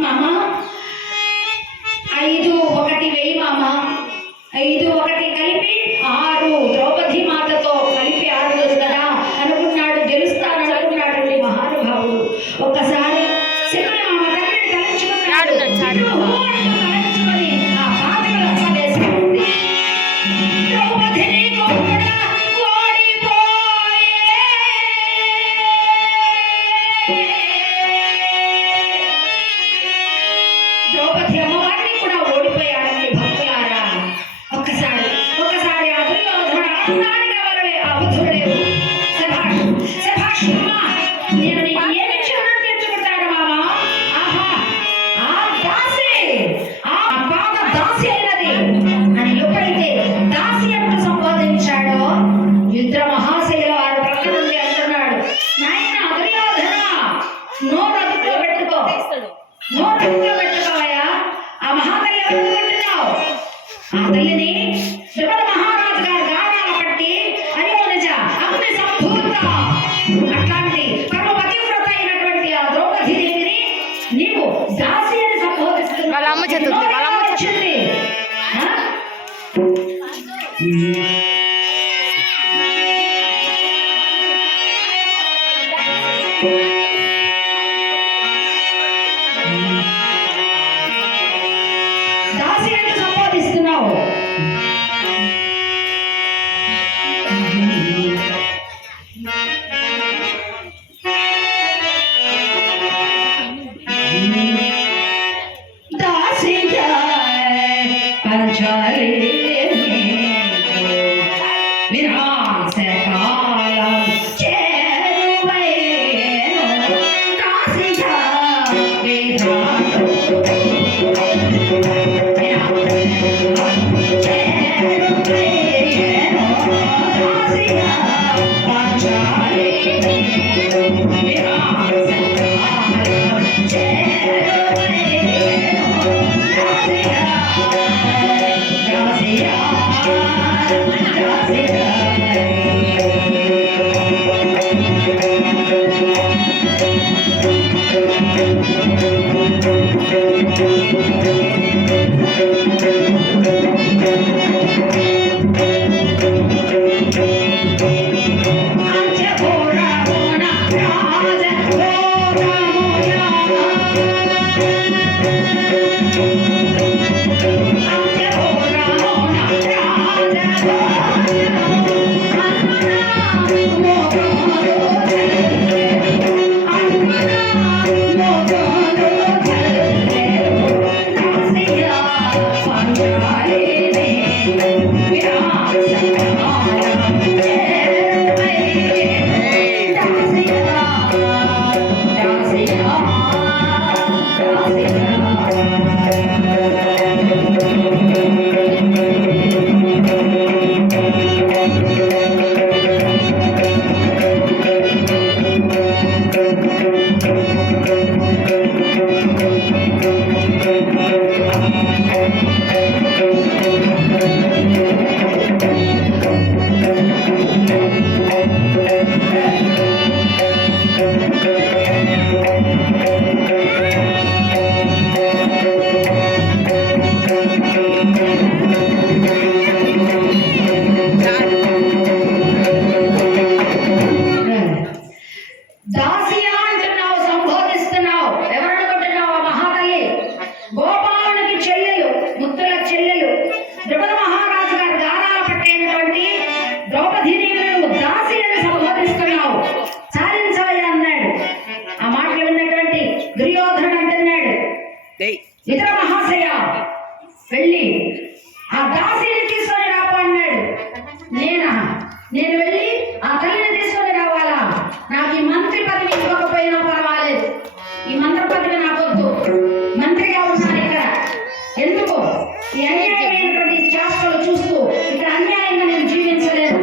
మామ 5 1 వెయ్యి మామ 5 1 కలిపి 6 ద్రౌపది మాతతో కలిపి 6 కదా అనుకున్నాడు. గెలుస్తాననుకున్నాడు మహానుభావుడు. ఒక్కసారి శకుని మామ దగ్గర తలంచుకున్నాడు. తలంచుకొని ఆ పాదముల ఉపదేశించింది. ద్రౌపదిని కూడా ద్రౌపది అమ్మవారిని కూడా ఓడిపోయాడని భక్తులారా. ఒక్కసారి ఆ దుర్యోధన అన్నానికి వలవే అబద్ధుడేవు. శభాష్ శభాష్ అమ్మా, నేను నీకు ఏమి చిహ్నం తెచ్చుకుంటాను మామా. ఆహా, ఆ దాసి, ఆ పాద దాసి అయినది అని ఎప్పుడైతే దాసి అంటూ సంబోధించాడో యుద్ధ మహాశైల వారు ప్రక్క నుండి అంటున్నాడు, నాయన దుర్యోధన నోరు అదుపులో పెట్టుకో, నోరు అదుపులో పెట్టుకోవయ్యా. ఆ మహాతల్లి ఎవరుకుంటున్నావు? ఆ తల్లిని ద్రుపద మహారాజు గారు గానాల పట్టి అయ్యో నిజ అగ్ని సంభూత అట్లాంటి పరమ పతివ్రత అయినటువంటి ఆ ద్రౌపది దేవిని నీవు దాసి అని సంబోధిస్తున్నావు. వచ్చింది దాసి అని సంబోధిస్తున్నావు. దాసి పంచాలి వినాశకాలం చేరువైను దాసిగా వేదాంతో ఇతర మహాశయ వెళ్ళి ఆ దాసిని తీసుకొని రాపు అన్నాడు. నేను వెళ్ళి ఆ తల్లిని తీసుకొని రావాలా? నాకు ఈ మంత్రి పదవి ఇవ్వకపోయినా పర్వాలేదు, ఈ మంత్రి పదవి నాకొద్దు. మంత్రిగా ఉన్నాను ఇక్కడ. ఎందుకు ఈ అన్యాయమైనటువంటి చేష్టలు చూస్తూ ఇక్కడ అన్యాయంగా నేను జీవించలేదు.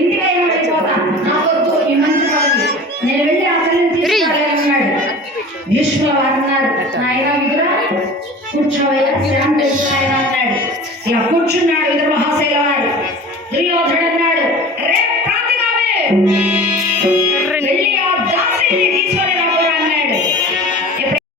ఇంటికైనా వెళ్ళిపోతా, నాకొద్దు ఈ మంత్రి పదవి. నేను వెళ్ళి ఆ తల్లిని తీసుకురాలేనన్నాడు. భీష్ముడు అన్నాడు, నాయన విదురా కూర్చోవయ్యా, శ్రాంతి అన్నాడు. ఇక కూర్చున్నాడు ఇతర మహాశైల వారు.